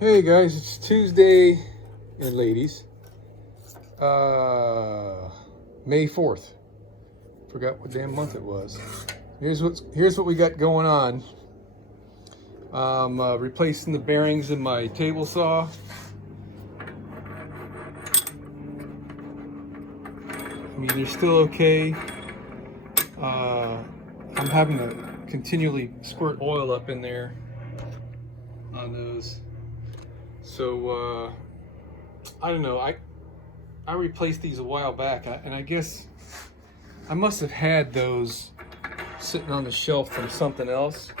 Hey guys, it's Tuesday, and ladies, May 4th. Forgot what damn month it was. Here's what we got going on. I'm replacing the bearings in my table saw. I mean, they're still okay. I'm having to continually squirt oil up in there on those. So I don't know. I replaced these a while back, and I guess I must have had those sitting on the shelf from something else,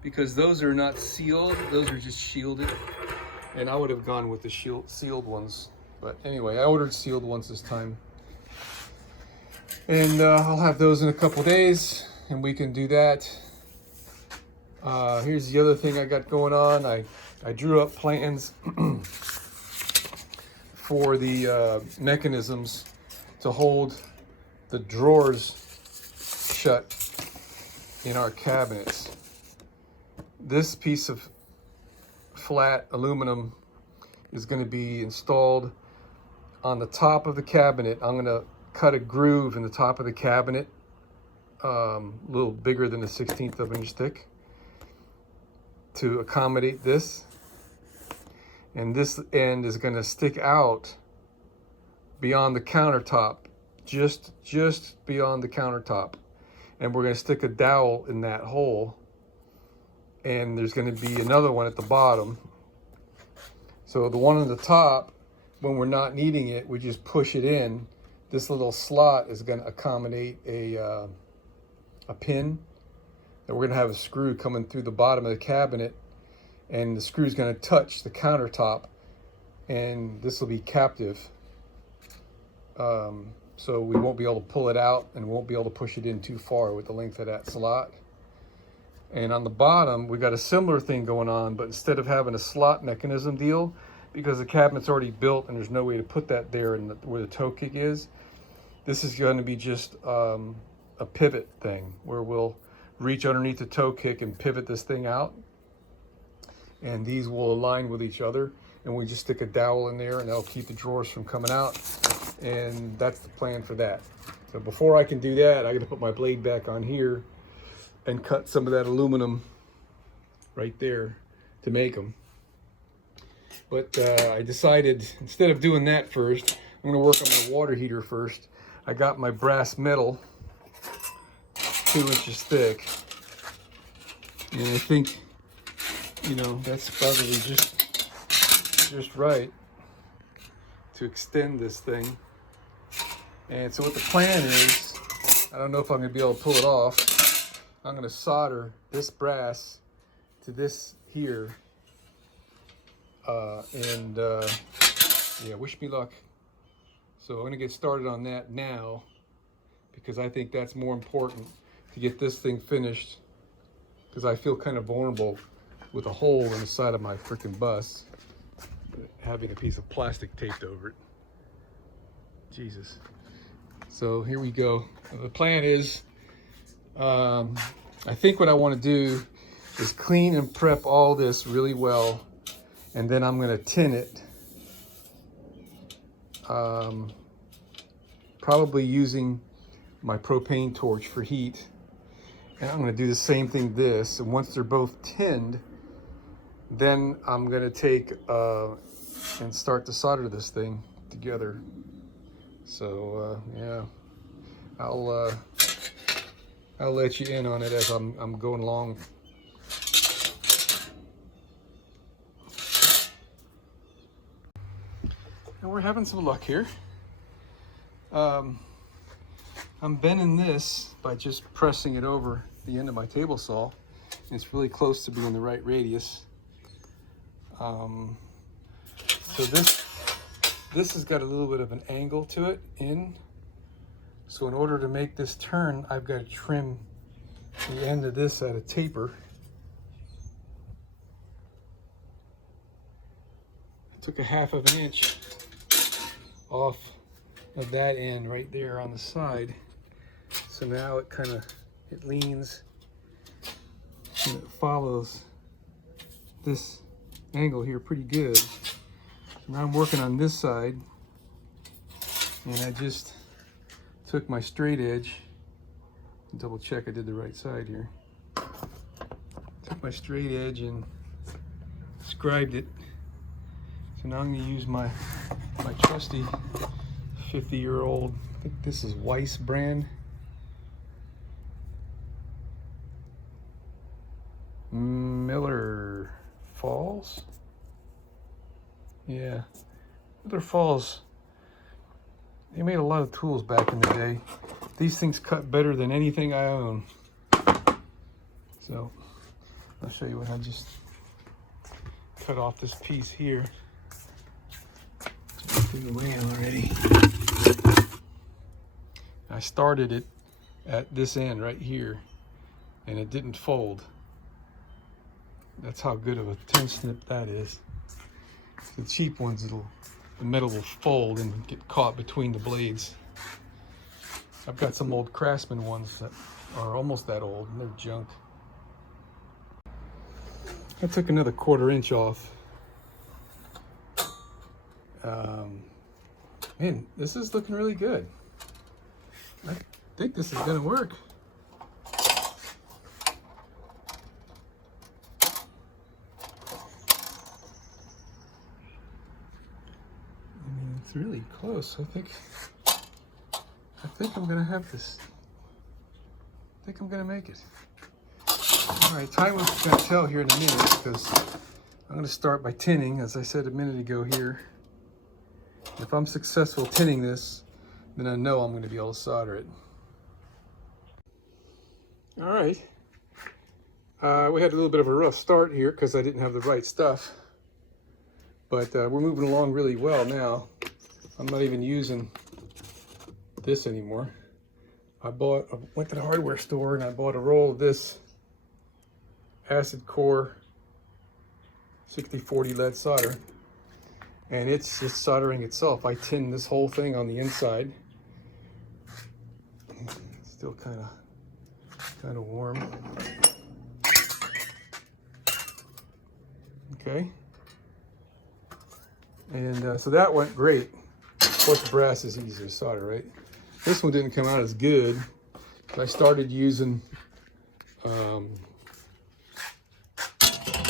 because those are not sealed, those are just shielded, and I would have gone with the sealed ones. But anyway, I ordered sealed ones this time, and I'll have those in a couple days, and we can do that. Here's the other thing I got going on. I drew up plans for the mechanisms to hold the drawers shut in our cabinets. This piece of flat aluminum is going to be installed on the top of the cabinet. I'm going to cut a groove in the top of the cabinet, a little bigger than a 1/16 of an inch thick, to accommodate this. And this end is going to stick out beyond the countertop, just beyond the countertop. And we're going to stick a dowel in that hole. And there's going to be another one at the bottom. So the one on the top, when we're not needing it, we just push it in. This little slot is going to accommodate a pin. And we're going to have a screw coming through the bottom of the cabinet, and the screw is going to touch the countertop, and this will be captive. So we won't be able to pull it out, and won't be able to push it in too far with the length of that slot. And on the bottom, we got a similar thing going on, but instead of having a slot mechanism deal, because the cabinet's already built and there's no way to put that there where the toe kick is, this is going to be just a pivot thing where we'll reach underneath the toe kick and pivot this thing out, and these will align with each other, and we just stick a dowel in there, and that'll keep the drawers from coming out. And that's the plan for that. So before I can do that, I got to put my blade back on here and cut some of that aluminum right there to make them. But I decided, instead of doing that first, I'm going to work on my water heater first. I got my brass metal 2 inches thick, and I think, you know, that's probably just right to extend this thing. And so what the plan is, I don't know if I'm going to be able to pull it off. I'm going to solder this brass to this here, yeah, wish me luck. So I'm going to get started on that now, because I think that's more important to get this thing finished, because I feel kind of vulnerable with a hole in the side of my freaking bus, having a piece of plastic taped over it. Jesus. So here we go. The plan is, I think what I want to do is clean and prep all this really well, and then I'm going to tin it, probably using my propane torch for heat. And I'm going to do the same thing this, and once they're both tinned, then I'm going to take and start to solder this thing together. So yeah, I'll let you in on it as I'm going along. And we're having some luck here. I'm bending this by just pressing it over the end of my table saw. And it's really close to being the right radius. So this has got a little bit of an angle to it in. So in order to make this turn, I've got to trim the end of this at a taper. I took a 1/2 of an inch off of that end right there on the side. So now it leans and it follows this angle here pretty good. So now I'm working on this side, and I just took my straight edge, double check I did the right side here. Took my straight edge and scribed it. So now I'm going to use my trusty 50-year-old, I think this is Weiss brand. Miller Falls? Yeah, Miller Falls. They made a lot of tools back in the day. These things cut better than anything I own. So I'll show you what I just cut off this piece here. It's in the way already. I started it at this end right here, and it didn't fold. That's how good of a 10 snip that is. The cheap ones, the metal will fold and get caught between the blades. I've got some old Craftsman ones that are almost that old, and they're junk. I took another 1/4 inch off. Man, this is looking really good. I think this is gonna work. It's really close. I think I'm gonna have this. I think I'm gonna make it. All right, time will gonna tell here in a minute, because I'm gonna start by tinning, as I said a minute ago here. If I'm successful tinning this, then I know I'm gonna be able to solder it. All right. We had a little bit of a rough start here because I didn't have the right stuff, but we're moving along really well now. I'm not even using this anymore. I went to the hardware store and I bought a roll of this acid core 6040 lead solder, and it's just soldering itself. I tinned this whole thing on the inside. Still kind of warm. Okay, and so that went great. Of course, brass is easy to solder, right? This one didn't come out as good. I started using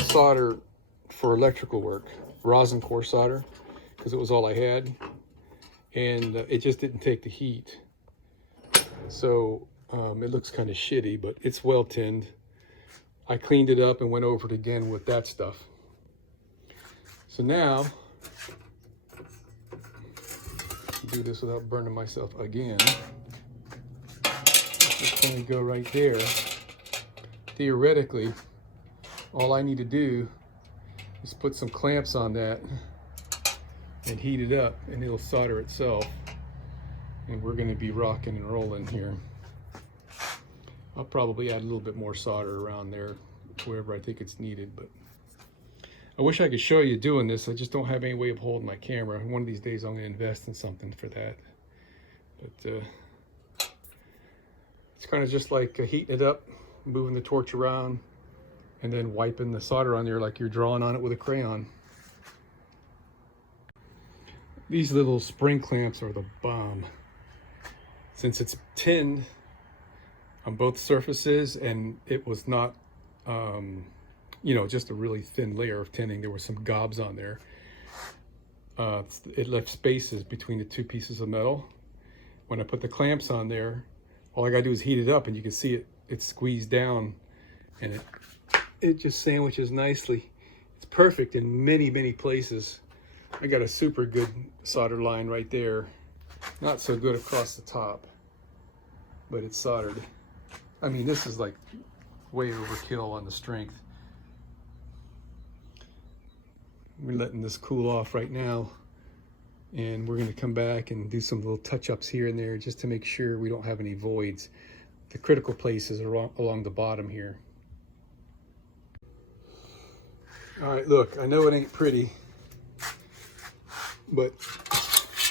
solder for electrical work, rosin core solder, because it was all I had, and it just didn't take the heat. So it looks kind of shitty, but it's well tinned. I cleaned it up and went over it again with that stuff. So now, do this without burning myself again. Just going to go right there. Theoretically, all I need to do is put some clamps on that and heat it up, and it'll solder itself. And we're going to be rocking and rolling here. I'll probably add a little bit more solder around there, wherever I think it's needed, but I wish I could show you doing this. I just don't have any way of holding my camera. One of these days I'm going to invest in something for that. But it's kind of just like heating it up, moving the torch around, and then wiping the solder on there like you're drawing on it with a crayon. These little spring clamps are the bomb. Since it's tinned on both surfaces, and it was not you know, just a really thin layer of tinning. There were some gobs on there. It left spaces between the two pieces of metal. When I put the clamps on there, all I gotta do is heat it up, and you can see it's squeezed down, and it just sandwiches nicely. It's perfect in many, many places. I got a super good solder line right there. Not so good across the top, but it's soldered. I mean, this is like way overkill on the strength. We're letting this cool off right now, and we're going to come back and do some little touch-ups here and there just to make sure we don't have any voids. The critical places are along the bottom here. All right, look, I know it ain't pretty, but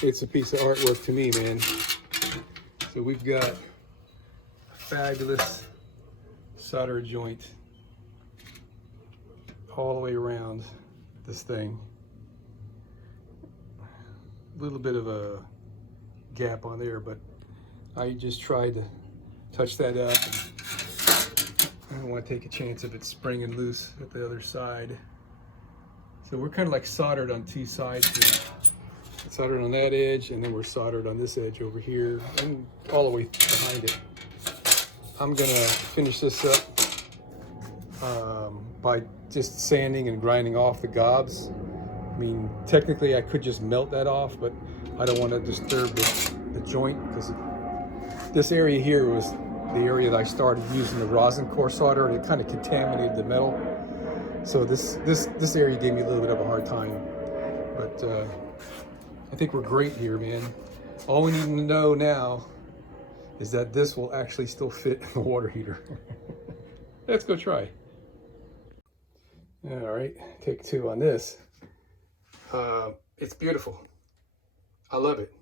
it's a piece of artwork to me, man. So we've got a fabulous solder joint all the way around. this thing. A little bit of a gap on there, but I just tried to touch that up. I don't want to take a chance of it springing loose at the other side. So we're kind of like soldered on two sides here. Soldered on that edge, and then we're soldered on this edge over here, and all the way behind it. I'm gonna finish this up by just sanding and grinding off the gobs. I mean, technically I could just melt that off, but I don't want to disturb the joint, because this area here was the area that I started using the rosin core solder, and it kind of contaminated the metal. So this area gave me a little bit of a hard time, but I think we're great here, man. All we need to know now is that this will actually still fit in the water heater. Let's go try. All right, take two on this. It's beautiful. I love it.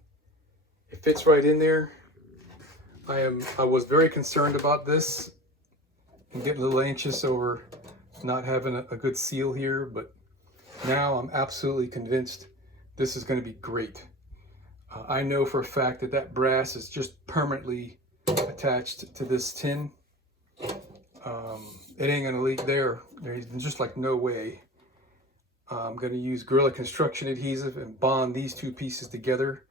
It fits right in there. I was very concerned about this and getting a little anxious over not having a good seal here, but now I'm absolutely convinced this is going to be great. I know for a fact that that brass is just permanently attached to this tin. It ain't going to leak there. There's just like no way. I'm going to use Gorilla Construction adhesive and bond these two pieces together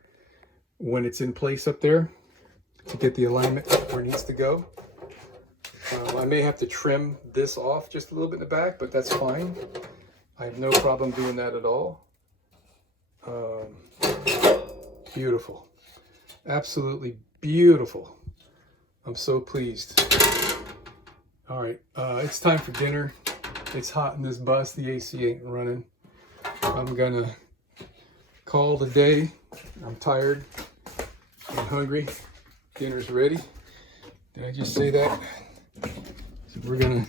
when it's in place up there to get the alignment where it needs to go. I may have to trim this off just a little bit in the back, but that's fine. I have no problem doing that at all. Beautiful. Absolutely beautiful. I'm so pleased. All right, it's time for dinner. It's hot in this bus. The AC ain't running. I'm gonna call it a day. I'm tired. I'm hungry. Dinner's ready. Did I just say that? So we're gonna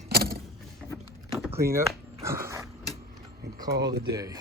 clean up and call it a day.